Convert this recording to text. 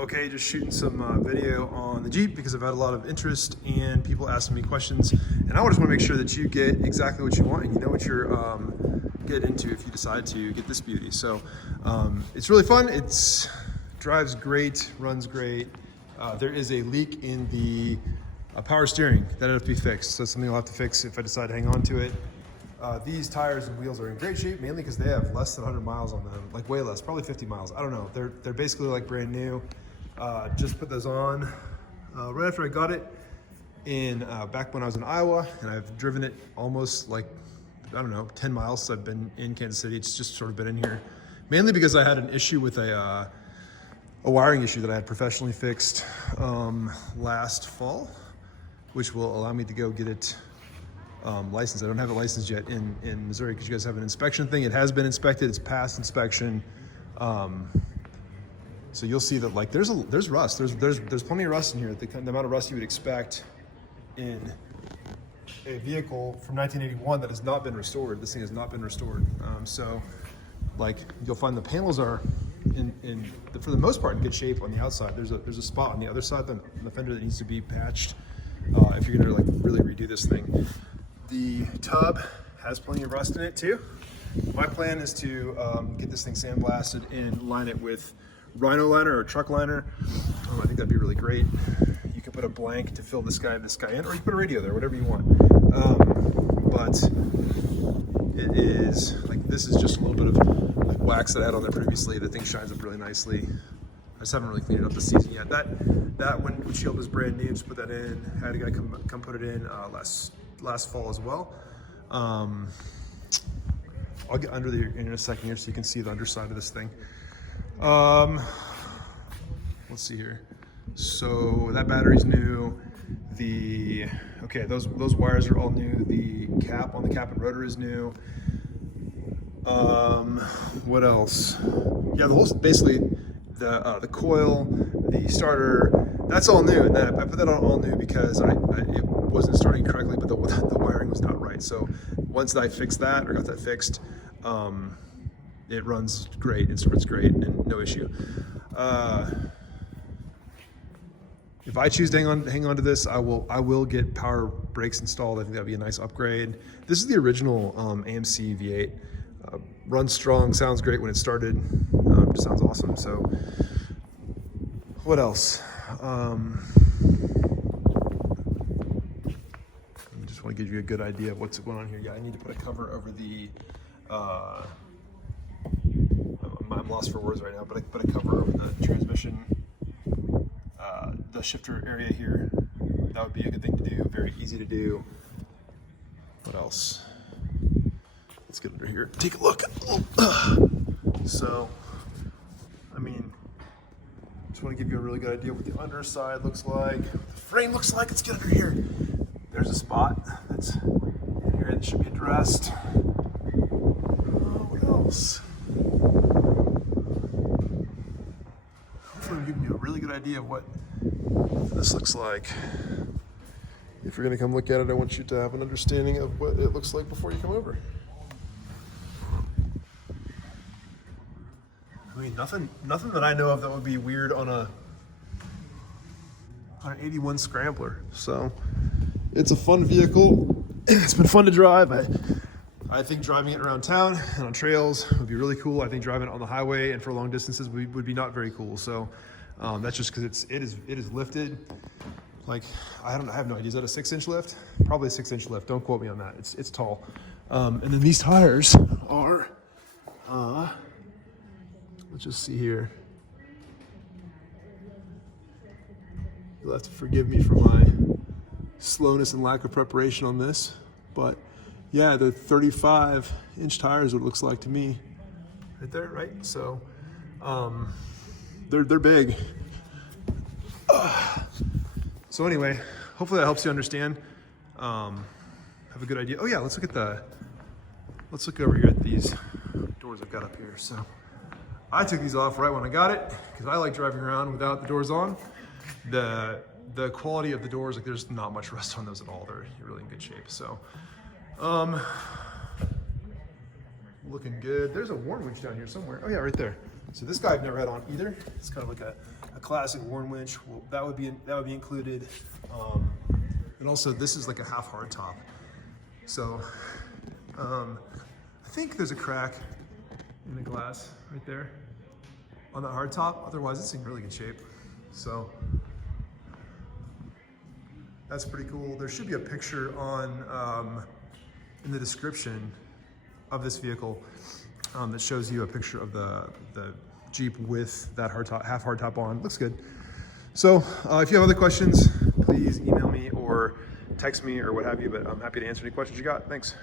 Okay, just shooting some video on the Jeep because I've had a lot of interest and people asking me questions, and I just want to make sure that you get exactly what you want and you know what you're getting into if you decide to get this beauty. So it's really fun. It drives great, runs great. There is a leak in the power steering that had to be fixed. So it's something I'll have to fix if I decide to hang on to it. These tires and wheels are in great shape, mainly because they have less than 100 miles on them, like way less, probably 50 miles. I don't know. They're basically like brand new. Just put those on right after I got it in back when I was in Iowa, and I've driven it almost like, I don't know, 10 miles since I've been in Kansas City. It's just sort of been in here, mainly because I had an issue with a wiring issue that I had professionally fixed last fall, which will allow me to go get it licensed. I don't have it licensed yet in Missouri because you guys have an inspection thing. It has been inspected. It's passed inspection. So you'll see that like there's rust. There's plenty of rust in here. The amount of rust you would expect in a vehicle from 1981 that has not been restored. This thing has not been restored. So like you'll find the panels are for the most part in good shape on the outside. There's a spot on the other side, the fender, that needs to be patched if you're gonna like really redo this thing. The tub has plenty of rust in it too. My plan is to get this thing sandblasted and line it with Rhino liner or truck liner. I think that'd be really great. You could put a blank to fill this guy in, or you put a radio there, whatever you want. But it is like, this is just a little bit of like wax that I had on there previously. The thing shines up really nicely. I just haven't really cleaned it up this season yet. That windshield was brand new. Just put that in. I had a guy come put it in last fall as well. I'll get under there in a second here so you can see the underside of this thing. Let's see here. So that battery's new. Those wires are all new. The cap on the cap and rotor is new. What else? Yeah, basically the coil, the starter, that's all new. And I put that on all new because it wasn't starting correctly, but the wiring was not right. So once I fixed that or got that fixed, it runs great, it starts great, and no issue. If I choose to hang on to this, I will get power brakes installed. I think that'd be a nice upgrade. This is the original AMC V8. Runs strong, sounds great when it started. Just sounds awesome. So, what else? I just want to give you a good idea of what's going on here. Yeah, I need to put a cover over the. I'm lost for words right now, but I put a cover over the transmission, the shifter area here. That would be a good thing to do. Very easy to do. What else? Let's get under here. Take a look. So, I mean, just want to give you a really good idea of what the underside looks like, what the frame looks like. Let's get under here. There's a spot that's in here that should be addressed. What else? Hopefully I'm giving you a really good idea of what this looks like. If you're going to come look at it, I want you to have an understanding of what it looks like before you come over. I mean, nothing that I know of that would be weird on an 81 Scrambler. So it's a fun vehicle. It's been fun to drive. I think driving it around town and on trails would be really cool. I think driving it on the highway and for long distances would be not very cool. So that's just because it is lifted. Like, I have no idea. Is that a 6-inch lift? Probably a 6-inch lift. Don't quote me on that. It's tall. And then these tires are, let's just see here. You'll have to forgive me for my slowness and lack of preparation on this, but yeah, the 35-inch tires, what it looks like to me, right there, right? So, they're big. So anyway, hopefully that helps you understand. Have a good idea. Oh yeah, let's look over here at these doors I've got up here. So I took these off right when I got it because I like driving around without the doors on. The quality of the doors, like there's not much rust on those at all. They're really in good shape. So, looking good. There's a worn winch down here somewhere. Oh yeah, right there. So this guy I've never had on either. It's kind of like a classic worn winch. Well, that would be included. And also this is like a half hard top. So I think there's a crack in the glass right there on the hard top. Otherwise, it's in really good shape. So that's pretty cool. There should be a picture on in the description of this vehicle that shows you a picture of the Jeep with that hard top, half hard top on. Looks good. So if you have other questions, please email me or text me or what have you, but I'm happy to answer any questions you got. Thanks.